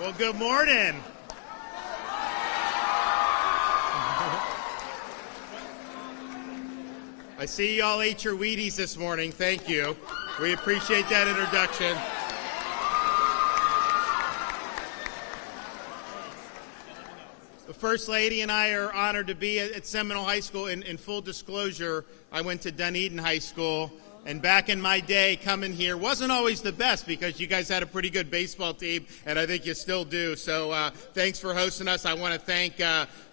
Well, good morning. I see y'all ate your Wheaties this morning. Thank you. We appreciate that introduction. The First Lady and I are honored to be at Seminole High School. In full disclosure, I went to Dunedin High School, and back in my day, coming here wasn't always the best because you guys had a pretty good baseball team, and I think you still do. So thanks for hosting us. I want to thank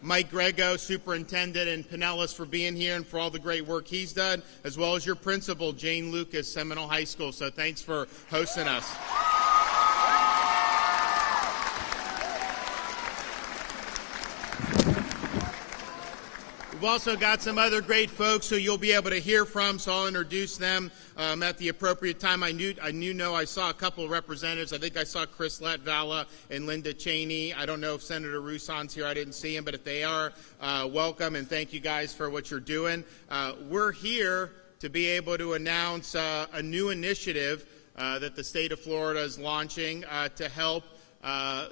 Mike Grego, Superintendent, and Pinellas for being here and for all the great work he's done, as well as your principal, Jane Lucas, Seminole High School. So thanks for hosting us. We've also got some other great folks who you'll be able to hear from, so I'll introduce them at the appropriate time. I saw a couple of representatives. I think I saw Chris Latvala and Linda Cheney. I don't know if Senator Roussan's here. I didn't see him, but if they are, welcome, and thank you guys for what you're doing. We're here to be able to announce a new initiative that the state of Florida is launching to help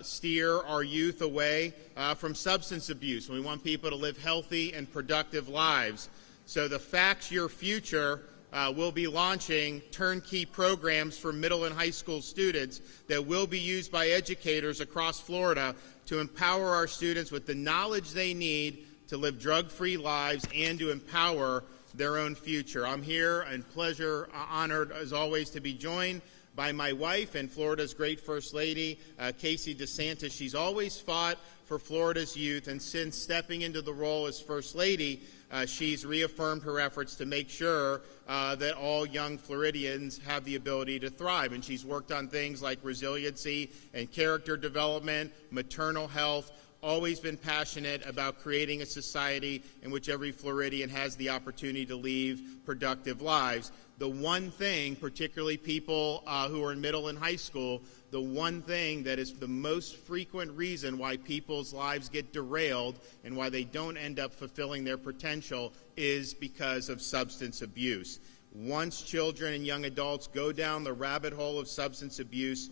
steer our youth away from substance abuse. We want people to live healthy and productive lives. So the Facts Your Future will be launching turnkey programs for middle and high school students that will be used by educators across Florida to empower our students with the knowledge they need to live drug-free lives and to empower their own future. I'm here and honored as always to be joined by my wife and Florida's great First Lady, Casey DeSantis. She's always fought for Florida's youth, and since stepping into the role as First Lady, she's reaffirmed her efforts to make sure that all young Floridians have the ability to thrive. And she's worked on things like resiliency and character development, maternal health, always been passionate about creating a society in which every Floridian has the opportunity to lead productive lives. The one thing, particularly people who are in middle and high school, the one thing that is the most frequent reason why people's lives get derailed and why they don't end up fulfilling their potential is because of substance abuse. Once children and young adults go down the rabbit hole of substance abuse,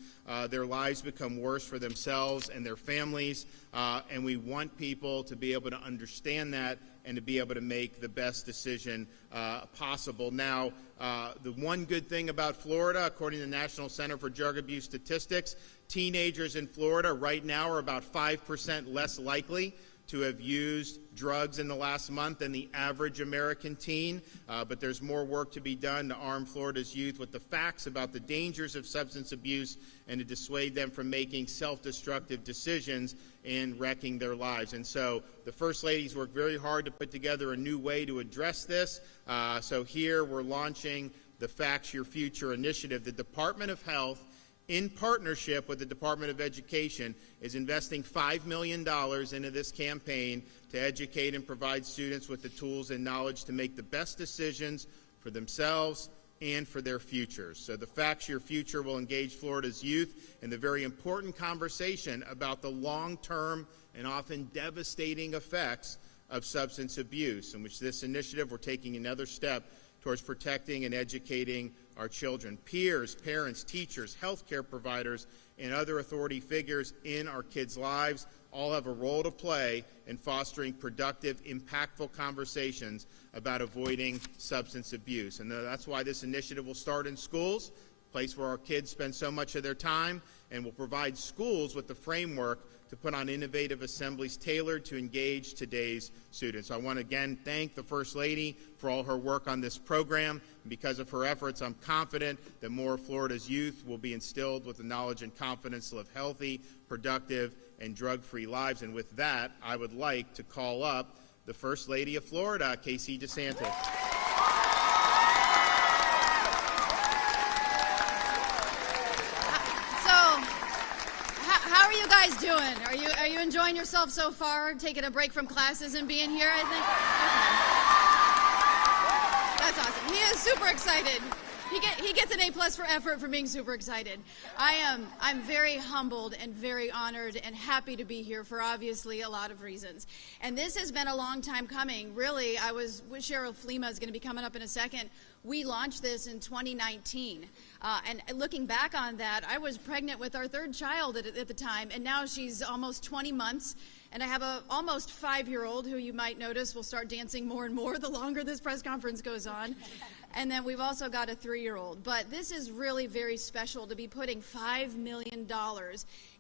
their lives become worse for themselves and their families, and we want people to be able to understand that and to be able to make the best decision possible. Now, the one good thing about Florida, according to the National Center for Drug Abuse Statistics, teenagers in Florida right now are about 5% less likely to have used drugs in the last month than the average American teen, but there's more work to be done to arm Florida's youth with the facts about the dangers of substance abuse and to dissuade them from making self-destructive decisions and wrecking their lives. And so the First Lady's worked very hard to put together a new way to address this. So here we're launching the Facts Your Future initiative. The Department of Health, in partnership with the Department of Education, is investing $5 million into this campaign to educate and provide students with the tools and knowledge to make the best decisions for themselves and for their futures. So the Facts Your Future will engage Florida's youth in the very important conversation about the long-term and often devastating effects of substance abuse, in which this initiative we're taking another step towards protecting and educating our children. Peers, parents, teachers, healthcare providers, and other authority figures in our kids' lives all have a role to play in fostering productive, impactful conversations about avoiding substance abuse. And that's why this initiative will start in schools, a place where our kids spend so much of their time, and will provide schools with the framework to put on innovative assemblies tailored to engage today's students. So I want to again thank the First Lady for all her work on this program. And because of her efforts, I'm confident that more of Florida's youth will be instilled with the knowledge and confidence to live healthy, productive, and drug-free lives. And with that, I would like to call up the First Lady of Florida, Casey DeSantis. How are you guys doing? Are you enjoying yourself so far? Taking a break from classes and being here, I think? Okay. That's awesome. He is super excited. He gets an A+ for effort for being super excited. I'm very humbled and very honored and happy to be here for obviously a lot of reasons. And this has been a long time coming. Really, Cheryl Flema is going to be coming up in a second. We launched this in 2019. And looking back on that, I was pregnant with our third child at the time, and now she's almost 20 months. And I have a almost 5-year-old who you might notice will start dancing more and more the longer this press conference goes on. And then we've also got a 3-year-old. But this is really very special to be putting $5 million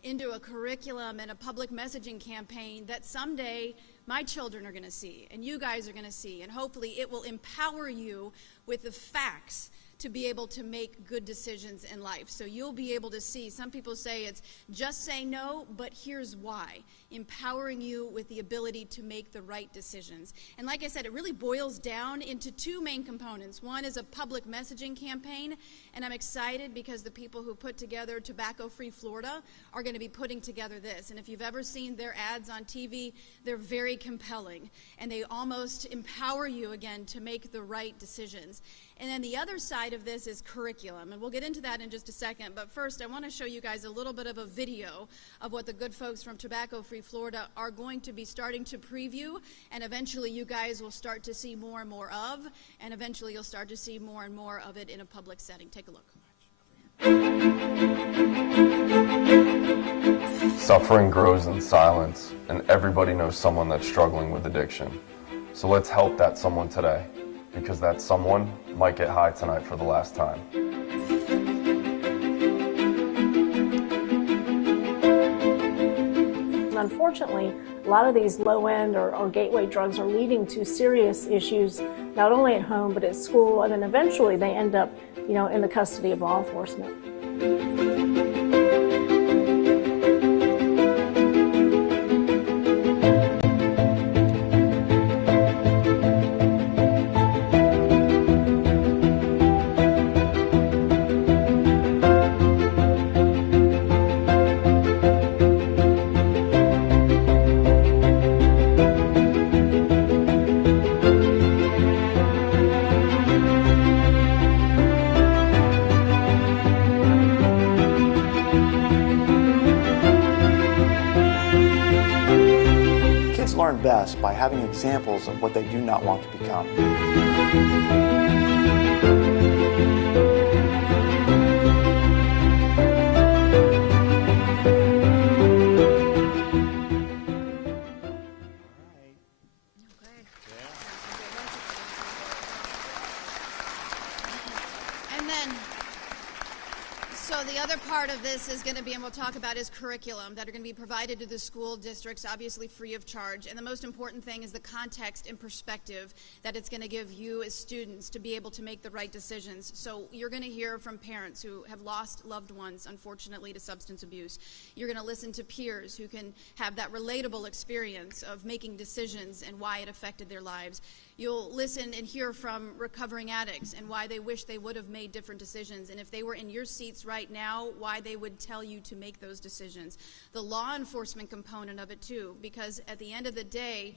into a curriculum and a public messaging campaign that someday my children are going to see and you guys are going to see. And hopefully it will empower you with the facts to be able to make good decisions in life. So you'll be able to see, some people say it's just say no, but here's why. Empowering you with the ability to make the right decisions. And like I said, it really boils down into two main components. One is a public messaging campaign, and I'm excited because the people who put together Tobacco Free Florida are going to be putting together this. And if you've ever seen their ads on TV, they're very compelling, and they almost empower you again to make the right decisions. And then the other side of this is curriculum, and we'll get into that in just a second. But first, I want to show you guys a little bit of a video of what the good folks from Tobacco Free Florida are going to be starting to preview, and eventually you guys will start to see more and more of, and eventually you'll start to see more and more of it in a public setting. Take a look. Suffering grows in silence, and everybody knows someone that's struggling with addiction. So let's help that someone today, because that someone might get high tonight for the last time. Unfortunately, a lot of these low-end or gateway drugs are leading to serious issues, not only at home, but at school, and then eventually they end up, in the custody of law enforcement. Learn best by having examples of what they do not want to become. So the other part of this is going to be, and we'll talk about, is curriculum that are going to be provided to the school districts, obviously free of charge. And the most important thing is the context and perspective that it's going to give you as students to be able to make the right decisions. So you're going to hear from parents who have lost loved ones, unfortunately, to substance abuse. You're going to listen to peers who can have that relatable experience of making decisions and why it affected their lives. You'll listen and hear from recovering addicts and why they wish they would have made different decisions, and if they were in your seats right now, why they would tell you to make those decisions. The law enforcement component of it too, because at the end of the day,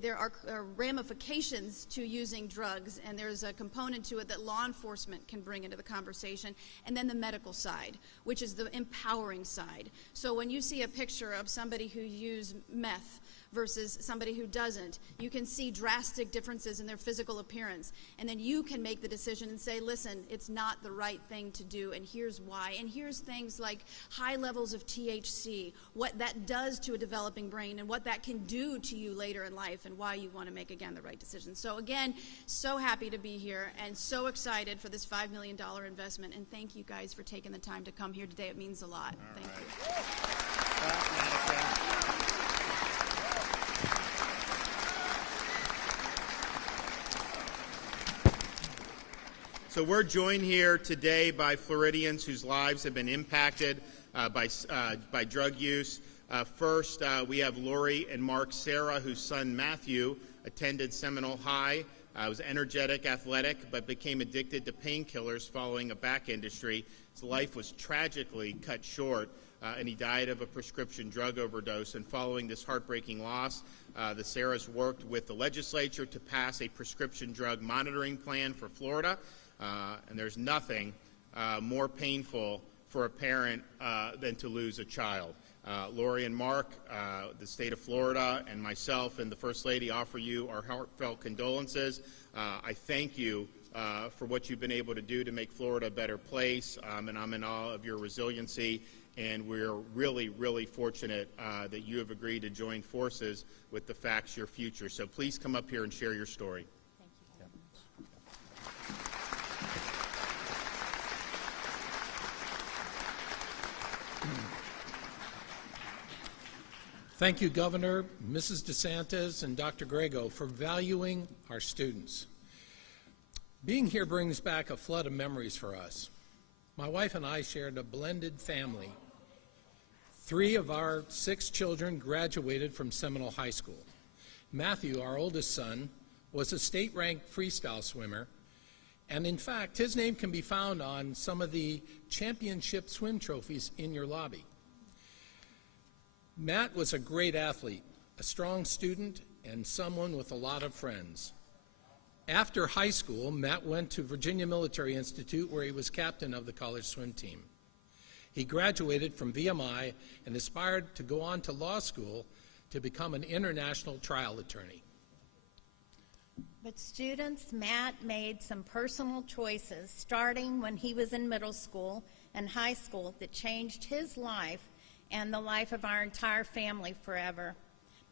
there are ramifications to using drugs, and there's a component to it that law enforcement can bring into the conversation, and then the medical side, which is the empowering side. So when you see a picture of somebody who used meth versus somebody who doesn't, you can see drastic differences in their physical appearance, and then you can make the decision and say, listen, it's not the right thing to do, and here's why. And here's things like high levels of THC, what that does to a developing brain, and what that can do to you later in life, and why you want to make, again, the right decision. So again, so happy to be here, and so excited for this $5 million investment, and thank you guys for taking the time to come here today. It means a lot. Thank you. So we're joined here today by Floridians whose lives have been impacted by drug use. First, we have Lori and Mark Sarah, whose son Matthew attended Seminole High, was energetic, athletic, but became addicted to painkillers following a back injury. His life was tragically cut short, and he died of a prescription drug overdose. And following this heartbreaking loss, the Saris worked with the legislature to pass a prescription drug monitoring plan for Florida. And there's nothing more painful for a parent than to lose a child. Lori and Mark, the state of Florida, and myself and the First Lady offer you our heartfelt condolences. I thank you for what you've been able to do to make Florida a better place, and I'm in awe of your resiliency, and we're really, really fortunate that you have agreed to join forces with the Facts Your Future. So please come up here and share your story. Thank you, Governor, Mrs. DeSantis, and Dr. Grego for valuing our students. Being here brings back a flood of memories for us. My wife and I shared a blended family. 3 of our 6 children graduated from Seminole High School. Matthew, our oldest son, was a state-ranked freestyle swimmer, and in fact, his name can be found on some of the championship swim trophies in your lobby. Matt was a great athlete, a strong student, and someone with a lot of friends. After high school, Matt went to Virginia Military Institute, where he was captain of the college swim team. He graduated from VMI and aspired to go on to law school to become an international trial attorney. But students, Matt made some personal choices starting when he was in middle school and high school that changed his life and the life of our entire family forever.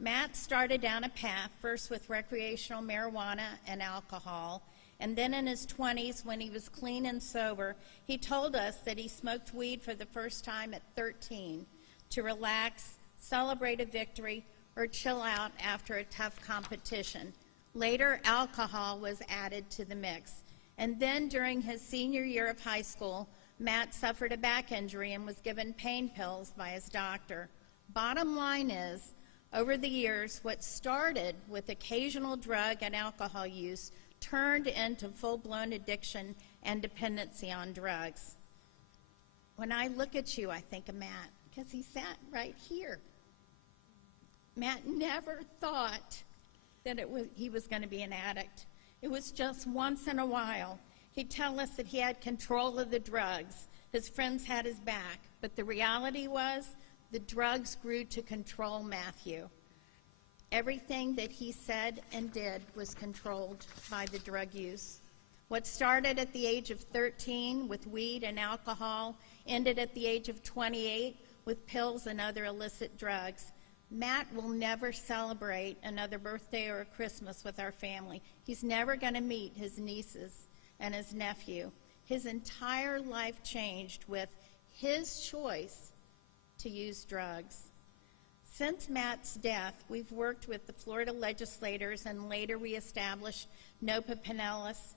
Matt started down a path, first with recreational marijuana and alcohol, and then in his 20s, when he was clean and sober, he told us that he smoked weed for the first time at 13 to relax, celebrate a victory, or chill out after a tough competition. Later, alcohol was added to the mix. And then during his senior year of high school, Matt suffered a back injury and was given pain pills by his doctor. Bottom line is, over the years, what started with occasional drug and alcohol use turned into full-blown addiction and dependency on drugs. When I look at you, I think of Matt, because he sat right here. Matt never thought that he was going to be an addict. It was just once in a while. He'd tell us that he had control of the drugs. His friends had his back. But the reality was the drugs grew to control Matthew. Everything that he said and did was controlled by the drug use. What started at the age of 13 with weed and alcohol ended at the age of 28 with pills and other illicit drugs. Matt will never celebrate another birthday or a Christmas with our family. He's never going to meet his nieces and his nephew. His entire life changed with his choice to use drugs. Since Matt's death, we've worked with the Florida legislators, and later we established NOPA Pinellas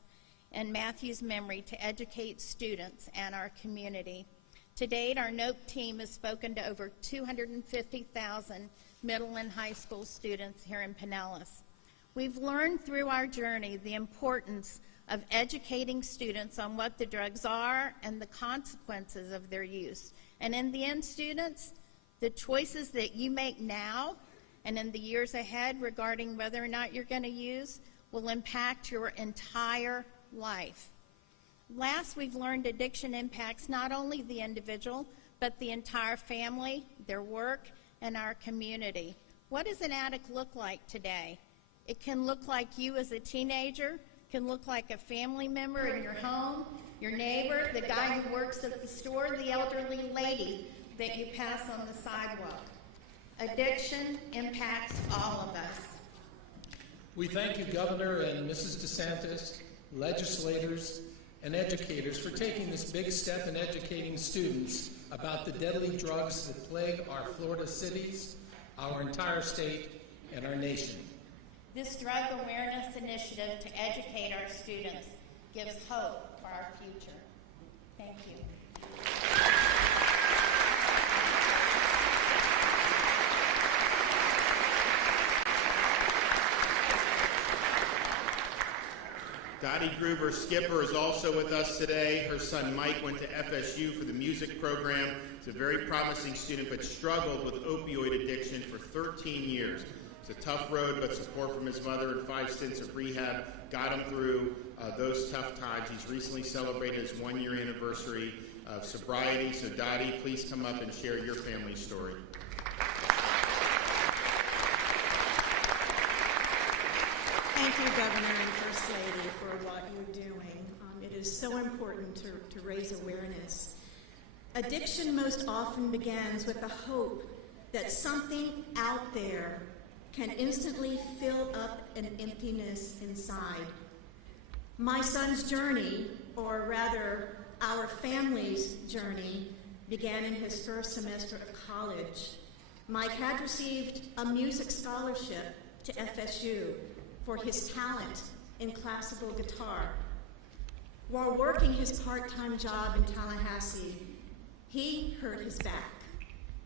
and Matthew's memory to educate students and our community. To date, our NOPE team has spoken to over 250,000 middle and high school students here in Pinellas. We've learned through our journey the importance of educating students on what the drugs are and the consequences of their use. And in the end, students, the choices that you make now and in the years ahead regarding whether or not you're going to use will impact your entire life. Last, we've learned addiction impacts not only the individual, but the entire family, their work, and our community. What does an addict look like today? It can look like you as a teenager, can look like a family member in your home, your neighbor, the guy who works at the store, the elderly lady that you pass on the sidewalk. Addiction impacts all of us. We thank you, Governor and Mrs. DeSantis, legislators, and educators for taking this big step in educating students about the deadly drugs that plague our Florida cities, our entire state, and our nation. This drug awareness initiative to educate our students gives hope for our future. Thank you. Dottie Gruber Skipper is also with us today. Her son Mike went to FSU for the music program. He's a very promising student, but struggled with opioid addiction for 13 years. It's a tough road, but support from his mother and 5 stints of rehab got him through those tough times. He's recently celebrated his 1-year anniversary of sobriety. So Dottie, please come up and share your family story. Thank you, Governor. And first, First Lady, for what you're doing. It is so important to raise awareness. Addiction most often begins with the hope that something out there can instantly fill up an emptiness inside. My son's journey, or rather our family's journey, began in his first semester of college. Mike had received a music scholarship to FSU for his talent in classical guitar. While working his part-time job in Tallahassee, he hurt his back,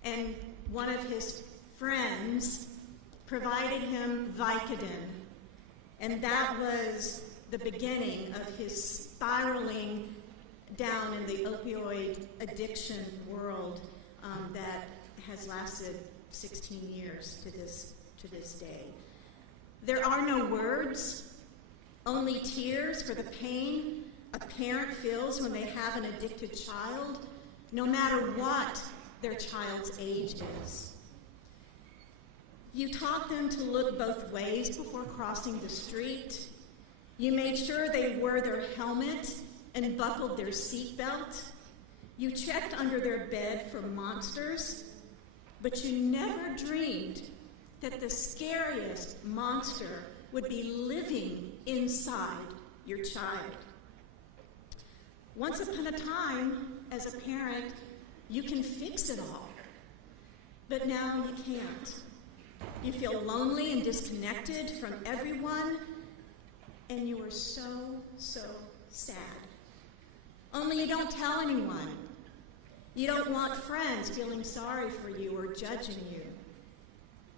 and one of his friends provided him Vicodin, and that was the beginning of his spiraling down in the opioid addiction world that has lasted 16 years to this day. There are no words, only tears for the pain a parent feels when they have an addicted child, no matter what their child's age is. You taught them to look both ways before crossing the street. You made sure they wore their helmet and buckled their seatbelt. You checked under their bed for monsters, but you never dreamed that the scariest monster would be living inside your child. Once upon a time, as a parent, you can fix it all, but now you can't. You feel lonely and disconnected from everyone, and you are so, so sad. Only you don't tell anyone. You don't want friends feeling sorry for you or judging you.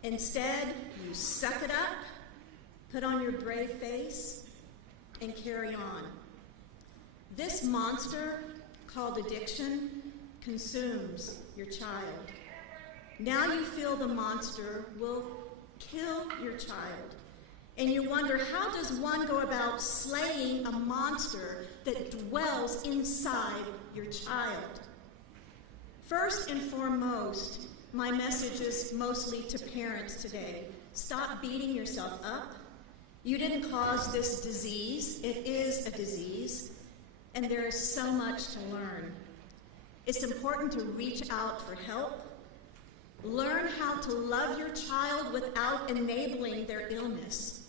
Instead, you suck it up, put on your brave face, and carry on. This monster, called addiction, consumes your child. Now you feel the monster will kill your child. And you wonder, how does one go about slaying a monster that dwells inside your child? First and foremost, my message is mostly to parents today. Stop beating yourself up. You didn't cause this disease. It is a disease, and there is so much to learn. It's important to reach out for help. Learn how to love your child without enabling their illness.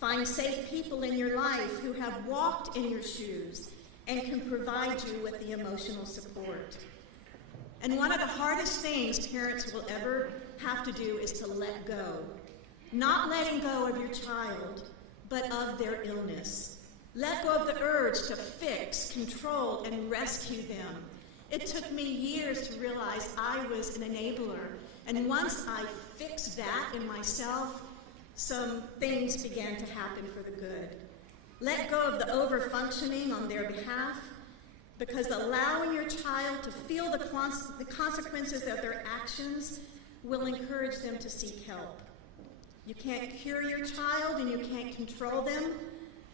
Find safe people in your life who have walked in your shoes and can provide you with the emotional support. And one of the hardest things parents will ever have to do is to let go. Not letting go of your child, but of their illness. Let go of the urge to fix, control, and rescue them. It took me years to realize I was an enabler. And once I fixed that in myself, some things began to happen for the good. Let go of the over-functioning on their behalf, because allowing your child to feel the consequences of their actions will encourage them to seek help. You can't cure your child and you can't control them,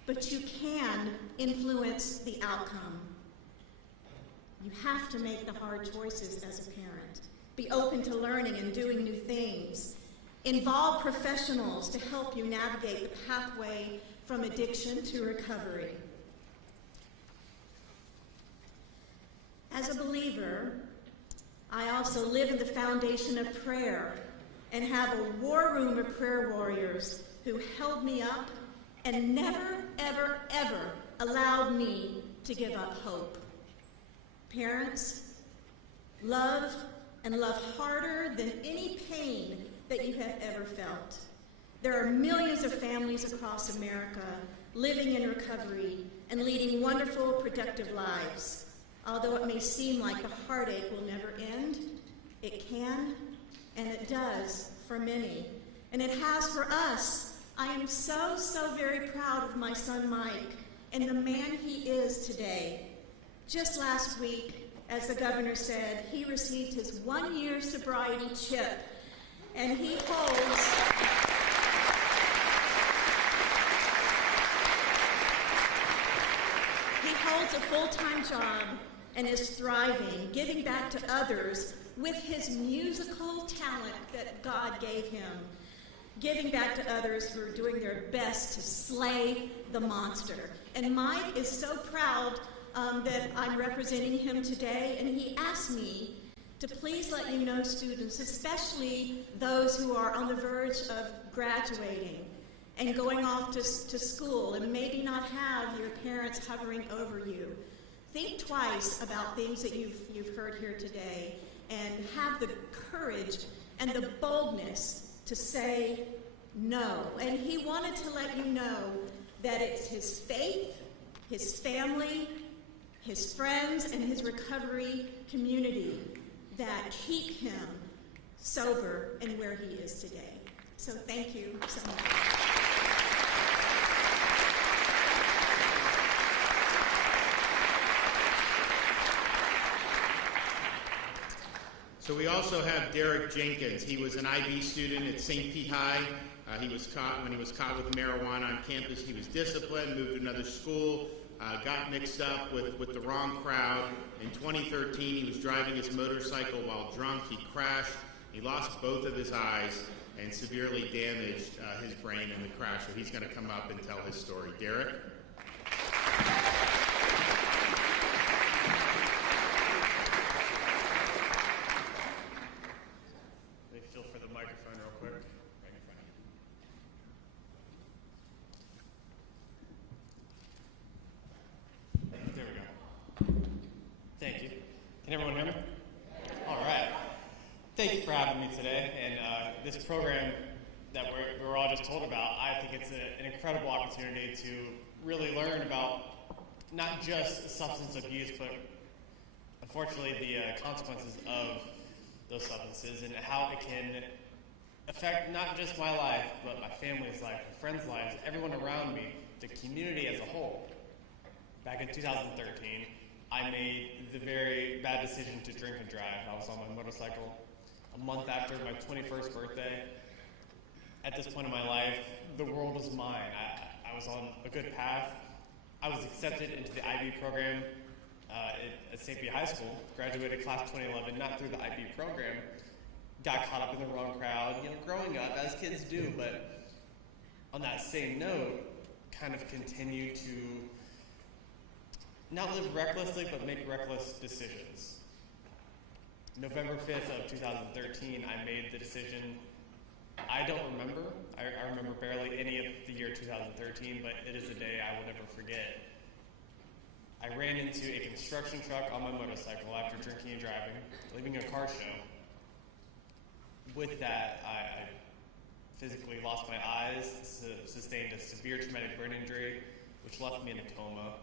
but you can influence the outcome. You have to make the hard choices as a parent. Be open to learning and doing new things. Involve professionals to help you navigate the pathway from addiction to recovery. As a believer, I also live in the foundation of prayer and have a war room of prayer warriors who held me up and never, ever, ever allowed me to give up hope. Parents, love and love harder than any pain that you have ever felt. There are millions of families across America living in recovery and leading wonderful, productive lives. Although it may seem like the heartache will never end, it can, and it does for many. And it has for us. I am so, so very proud of my son Mike and the man he is today. Just last week, as the governor said, he received his 1-year sobriety chip, and he holds a full-time job and is thriving, giving back to others with his musical talent that God gave him. giving back to others who are doing their best to slay the monster. And Mike is so proud that I'm representing him today, and he asked me to please let you know, students, especially those who are on the verge of graduating and going off to school and maybe not have your parents hovering over you. Think twice about things that you've heard here today and have the courage and the boldness to say no. And he wanted to let you know that it's his faith, his family, his friends, and his recovery community that keep him sober and where he is today. So thank you so much. So we also have Derek Jenkins. He was an IB student at St. Pete High. When he was caught with marijuana on campus, he was disciplined, moved to another school, got mixed up with the wrong crowd. In 2013, he was driving his motorcycle while drunk. He crashed. He lost both of his eyes and severely damaged his brain in the crash. So he's going to come up and tell his story. Derek? Let me feel for the microphone real quick. Right in front of you. There we go. Thank you. Can everyone hear me? All right. Thank you for having me today. And this program that we're all just told about, I think it's an incredible opportunity to really learn about not just substance abuse, but unfortunately the consequences of those substances and how it can affect not just my life, but my family's life, my friends' lives, everyone around me, the community as a whole. Back in 2013, I made the very bad decision to drink and drive. I was on my motorcycle a month after my 21st birthday. At this point in my life, the world was mine. I was on a good path. I was accepted into the IB program at St. Pete High School, graduated class 2011, not through the IB program, got caught up in the wrong crowd, growing up, as kids do, but on that same note, kind of continue to not live recklessly, but make reckless decisions. November 5th of 2013, I made the decision. I don't remember. I remember barely any of the year 2013, but it is a day I will never forget. I ran into a construction truck on my motorcycle after drinking and driving, leaving a car show. With that, I physically lost my eyes, sustained a severe traumatic brain injury, which left me in a coma,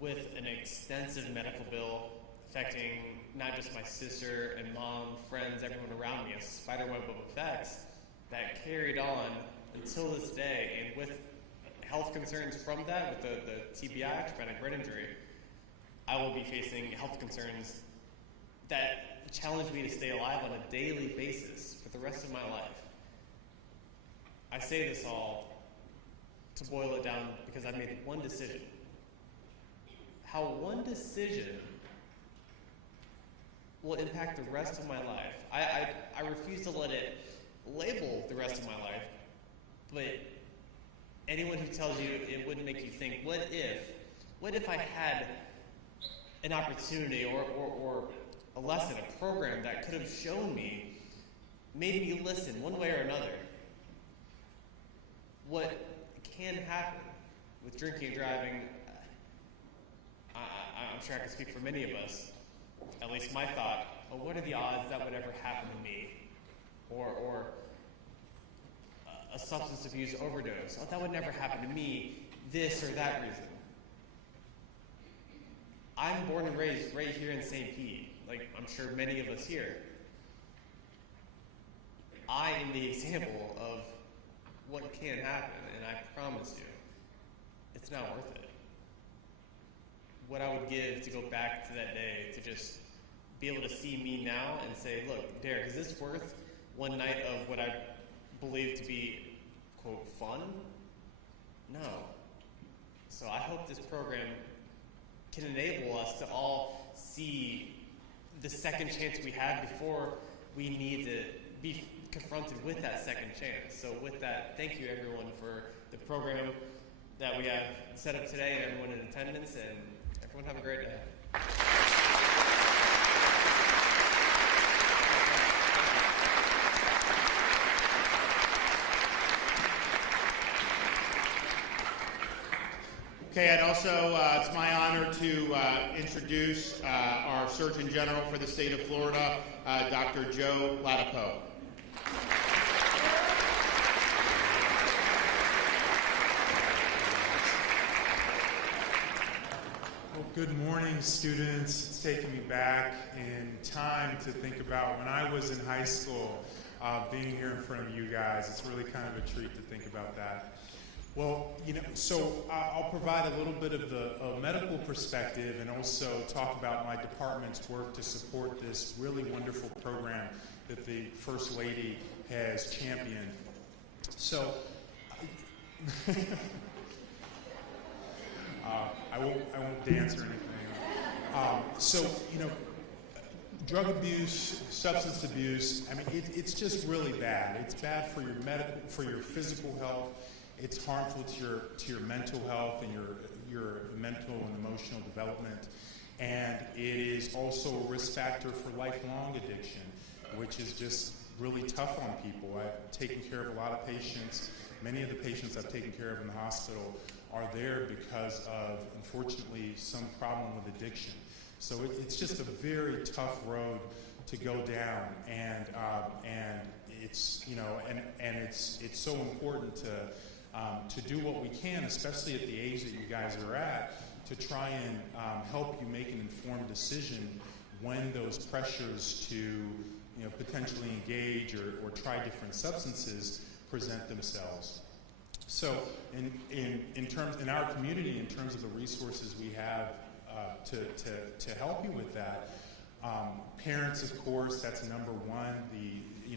with an extensive medical bill affecting not just my sister and mom, friends, everyone around me, a spiderweb of effects that carried on until this day. And with health concerns from that, with the TBI, traumatic brain injury, I will be facing health concerns that challenge me to stay alive on a daily basis for the rest of my life. I say this all to boil it down because I made one decision. How one decision will impact the rest of my life. I refuse to let it label the rest of my life, but anyone who tells you it wouldn't make you think, what if I had an opportunity or a lesson, a program that could have shown me, made me listen one way or another. What can happen with drinking and driving, I'm sure I can speak for many of us, at least my thought, well, what are the odds that would ever happen to me? Or a substance abuse overdose. Oh, that would never happen to me, this or that reason. I'm born and raised right here in St. Pete, like I'm sure many of us here. I am the example of what can happen, and I promise you, it's not worth it. What I would give to go back to that day, to just be able to see me now and say, look, Derek, is this worth one night of what I believe to be, quote, fun? No. So I hope this program can enable us to all see the second chance we have before we need to confronted with that second chance. So with that, thank you everyone for the program that we have set up today, and everyone in attendance, and everyone have a great day. Okay, I'd also, it's my honor to introduce our Surgeon General for the state of Florida, Dr. Joe Ladapo. Well, good morning, students. It's taken me back in time to think about when I was in high school, being here in front of you guys. It's really kind of a treat to think about that. Well, so I'll provide a little bit of the medical perspective and also talk about my department's work to support this really wonderful program that the First Lady has championed. So, I won't dance or anything. Drug abuse, substance abuse, I mean, it's just really bad. It's bad for your physical health. It's harmful to your mental health and your mental and emotional development. And it is also a risk factor for lifelong addiction, which is just really tough on people. I've taken care of a lot of patients. Many of the patients I've taken care of in the hospital are there because of, unfortunately, some problem with addiction. So it's just a very tough road to go down, and it's it's so important to do what we can, especially at the age that you guys are at, to try and help you make an informed decision when those pressures to potentially engage or try different substances present themselves. So in our community, in terms of the resources we have to help you with that, parents, of course, that's number one.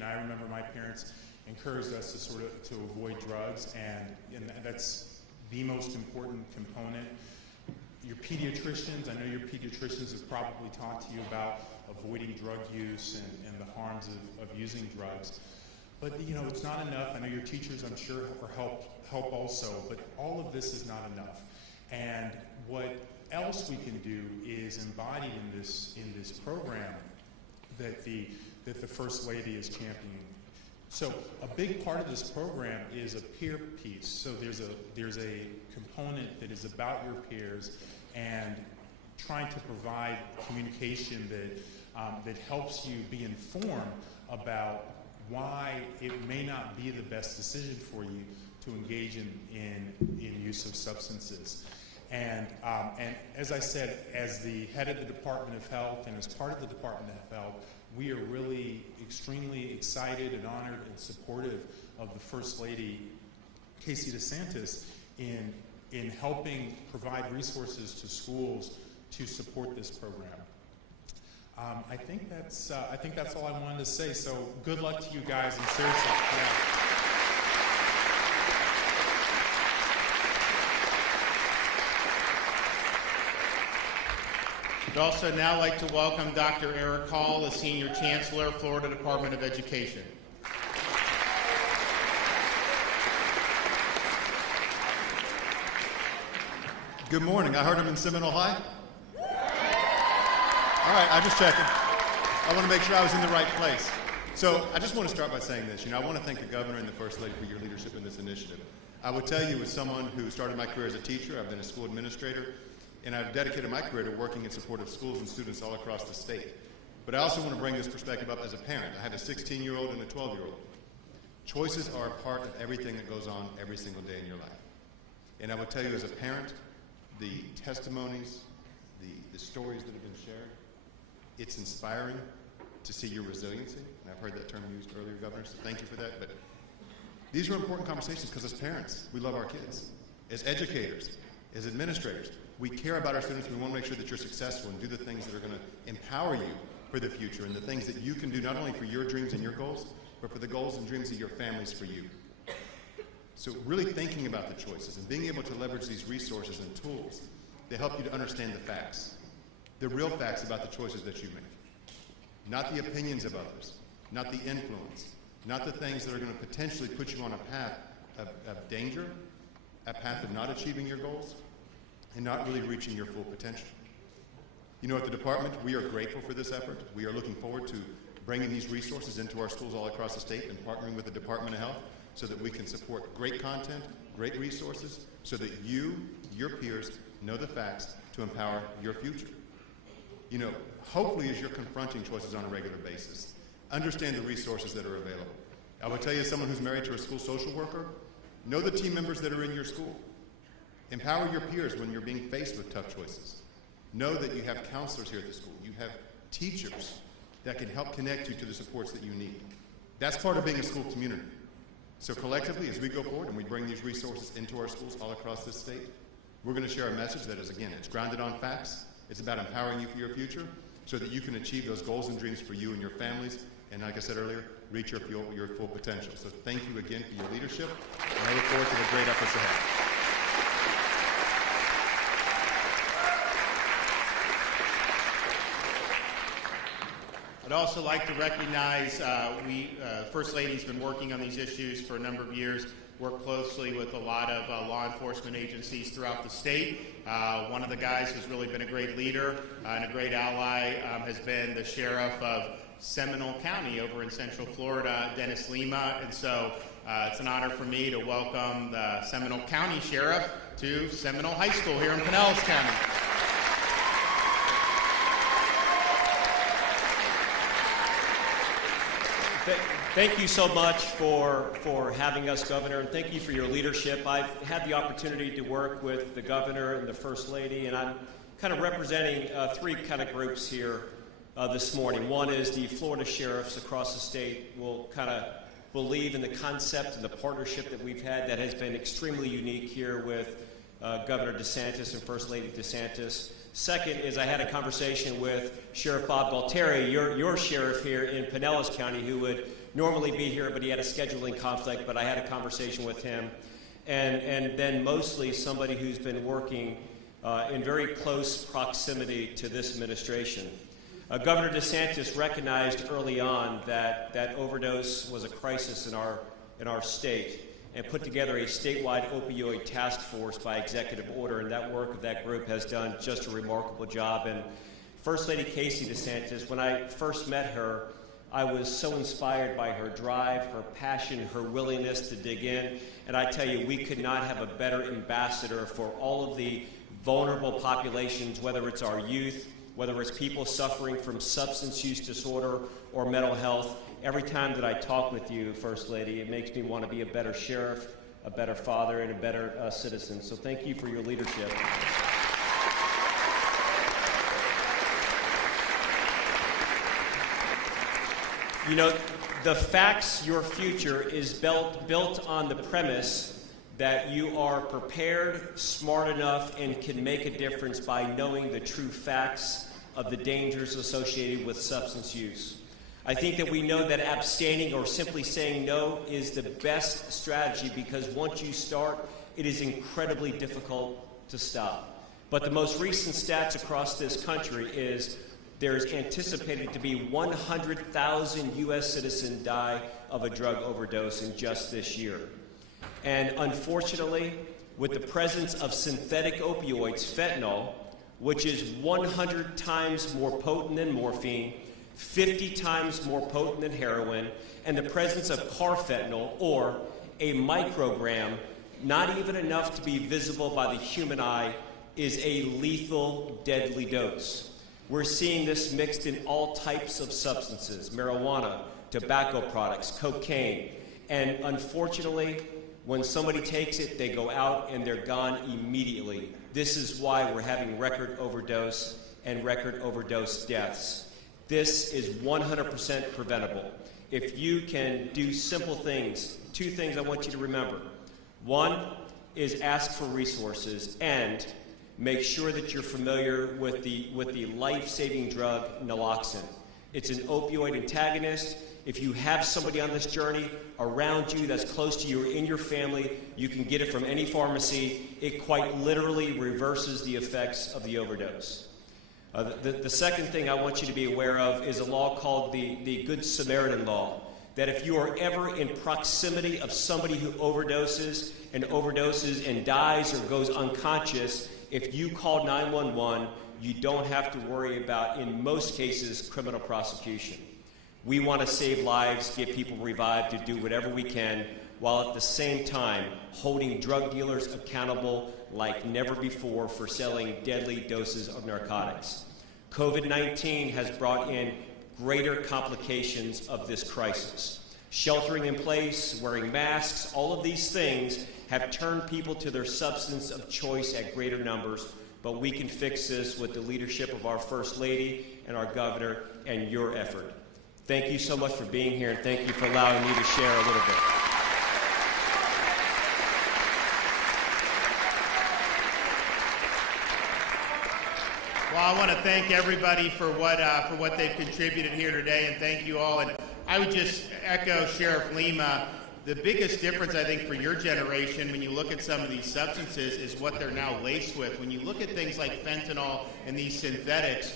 I remember my parents encouraged us to avoid drugs, and that's the most important component. Your pediatricians, I know your pediatricians have probably talked to you about avoiding drug use and the harms of using drugs. But it's not enough. I know your teachers, I'm sure, help also, but all of this is not enough. And what else we can do is embodied in this program that the First Lady is championing. So a big part of this program is a peer piece. So there's a component that is about your peers and trying to provide communication that helps you be informed about why it may not be the best decision for you to engage in use of substances. And as I said, as the head of the Department of Health and as part of the Department of Health, we are really extremely excited and honored and supportive of the First Lady, Casey DeSantis, in helping provide resources to schools to support this program. I think that's all I wanted to say. So good luck to you guys, and seriously, yeah. I'd also now like to welcome Dr. Eric Hall, the Senior Chancellor, Florida Department of Education. Good morning. I heard him in Seminole High. All right, I'm just checking. I want to make sure I was in the right place. So I just want to start by saying this. I want to thank the governor and the First Lady for your leadership in this initiative. I would tell you, as someone who started my career as a teacher, I've been a school administrator, and I've dedicated my career to working in support of schools and students all across the state. But I also want to bring this perspective up as a parent. I have a 16-year-old and a 12-year-old. Choices are a part of everything that goes on every single day in your life. And I would tell you, as a parent, the testimonies, the stories that have been shared, it's inspiring to see your resiliency. And I've heard that term used earlier, Governor, so thank you for that. But these are important conversations because as parents, we love our kids. As educators, as administrators, we care about our students. We want to make sure that you're successful and do the things that are going to empower you for the future and the things that you can do not only for your dreams and your goals, but for the goals and dreams of your families for you. So really thinking about the choices and being able to leverage these resources and tools that help you to understand the facts, the real facts about the choices that you make. Not the opinions of others, not the influence, not the things that are going to potentially put you on a path of danger, a path of not achieving your goals, and not really reaching your full potential. You know, at the department, we are grateful for this effort. We are looking forward to bringing these resources into our schools all across the state and partnering with the Department of Health so that we can support great content, great resources, so that you, your peers, know the facts to empower your future. You know, hopefully as you're confronting choices on a regular basis, understand the resources that are available. I would tell you, as someone who's married to a school social worker, know the team members that are in your school. Empower your peers when you're being faced with tough choices. Know that you have counselors here at the school. You have teachers that can help connect you to the supports that you need. That's part of being a school community. So collectively, as we go forward and we bring these resources into our schools all across this state, we're going to share a message that is, again, it's grounded on facts. It's about empowering you for your future so that you can achieve those goals and dreams for you and your families, and like I said earlier, reach your full potential. So thank you again for your leadership, and I look forward to the great efforts ahead. I'd also like to recognize First Lady's been working on these issues for a number of years, worked closely with a lot of law enforcement agencies throughout the state. One of the guys who's really been a great leader and a great ally has been the sheriff of Seminole County over in Central Florida, Dennis Lima, and so it's an honor for me to welcome the Seminole County Sheriff to Seminole High School here in Pinellas County. Thank you so much for having us, Governor, and thank you for your leadership. I've had the opportunity to work with the Governor and the First Lady, and I'm kind of representing three kind of groups here this morning. One is the Florida sheriffs across the state will kind of believe in the concept and the partnership that we've had that has been extremely unique here with Governor DeSantis and First Lady DeSantis. Second is I had a conversation with Sheriff Bob Galtieri, your sheriff here in Pinellas County, who would normally be here, but he had a scheduling conflict, but I had a conversation with him. And then mostly somebody who's been working in very close proximity to this administration. Governor DeSantis recognized early on that overdose was a crisis in our state, and put together a statewide opioid task force by executive order, and that work of that group has done just a remarkable job. And First Lady Casey DeSantis, when I first met her, I was so inspired by her drive, her passion, her willingness to dig in, and I tell you, we could not have a better ambassador for all of the vulnerable populations, whether it's our youth, whether it's people suffering from substance use disorder or mental health. Every time that I talk with you, First Lady, it makes me want to be a better sheriff, a better father, and a better citizen. So thank you for your leadership. You know, the facts, your future, is built on the premise that you are prepared, smart enough, and can make a difference by knowing the true facts of the dangers associated with substance use. I think that we know that abstaining or simply saying no is the best strategy, because once you start, it is incredibly difficult to stop. But the most recent stats across this country is there's anticipated to be 100,000 U.S. citizens die of a drug overdose in just this year. And unfortunately, with the presence of synthetic opioids, fentanyl, which is 100 times more potent than morphine, 50 times more potent than heroin, and the presence of carfentanil, or a microgram, not even enough to be visible by the human eye, is a lethal, deadly dose. We're seeing this mixed in all types of substances: marijuana, tobacco products, cocaine, and unfortunately, when somebody takes it, they go out and they're gone immediately. This is why we're having record overdose and record overdose deaths. This is 100% preventable. If you can do simple things, two things I want you to remember. One is ask for resources, and make sure that you're familiar with the life-saving drug naloxone. It's an opioid antagonist. If you have somebody on this journey around you that's close to you or in your family, you can get it from any pharmacy. It quite literally reverses the effects of the overdose. The second thing I want you to be aware of is a law called the Good Samaritan Law that if you are ever in proximity of somebody who overdoses and dies or goes unconscious, if you call 911, you don't have to worry about, in most cases, criminal prosecution. We want to save lives, get people revived, to do whatever we can, while at the same time holding drug dealers accountable like never before for selling deadly doses of narcotics. COVID-19 has brought in greater complications of this crisis. Sheltering in place, wearing masks, all of these things have turned people to their substance of choice at greater numbers, but we can fix this with the leadership of our First Lady and our Governor and your effort. Thank you so much for being here, and thank you for allowing me to share a little bit. Well, I want to thank everybody for what they've contributed here today, and thank you all. And I would just echo Sheriff Lima. The biggest difference, I think, for your generation, when you look at some of these substances, is what they're now laced with. When you look at things like fentanyl and these synthetics,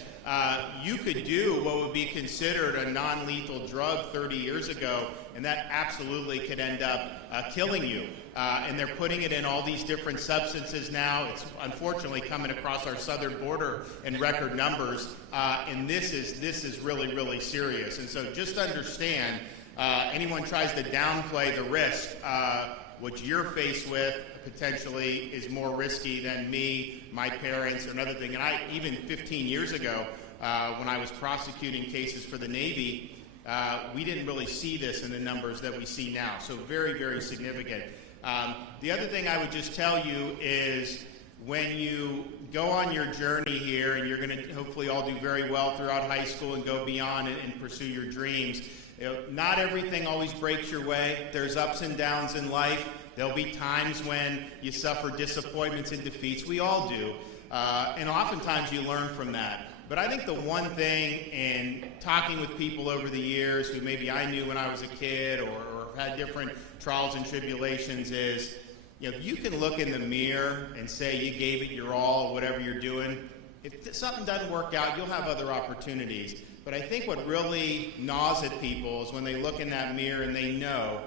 you could do what would be considered a non-lethal drug 30 years ago, and that absolutely could end up killing you. And they're putting it in all these different substances now. It's unfortunately coming across our southern border in record numbers, and this is really, really serious. And so just understand, anyone tries to downplay the risk, what you're faced with potentially is more risky than me, my parents, or another thing. And even 15 years ago, when I was prosecuting cases for the Navy, we didn't really see this in the numbers that we see now. So very, very significant. The other thing I would just tell you is when you go on your journey here, and you're going to hopefully all do very well throughout high school and go beyond and pursue your dreams, not everything always breaks your way. There's ups and downs in life. There'll be times when you suffer disappointments and defeats. We all do. And oftentimes you learn from that. But I think the one thing in talking with people over the years who maybe I knew when I was a kid or had different trials and tribulations is, if you can look in the mirror and say you gave it your all, whatever you're doing, if something doesn't work out, you'll have other opportunities. But I think what really gnaws at people is when they look in that mirror and they know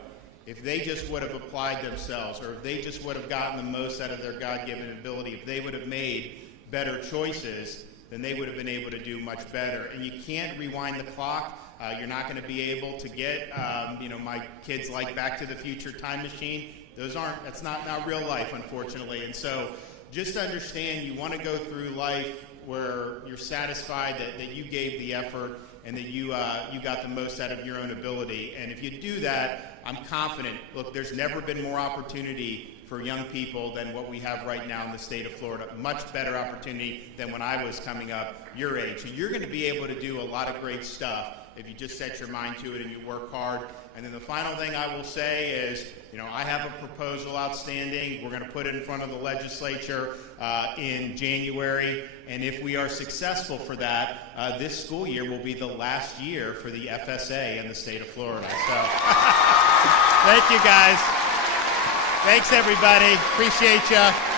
if they just would have applied themselves, or if they just would have gotten the most out of their God-given ability, if they would have made better choices, then they would have been able to do much better. And you can't rewind the clock. You're not going to be able to get, my kids like Back to the Future time machine. That's not real life, unfortunately. And so just understand you want to go through life where you're satisfied that you gave the effort and that you got the most out of your own ability. And if you do that, I'm confident, look, there's never been more opportunity for young people than what we have right now in the state of Florida. Much better opportunity than when I was coming up your age. So you're going to be able to do a lot of great stuff if you just set your mind to it and you work hard. And then the final thing I will say is, I have a proposal outstanding. We're going to put it in front of the legislature in January. And if we are successful for that, this school year will be the last year for the FSA in the state of Florida. So thank you, guys. Thanks, everybody. Appreciate you.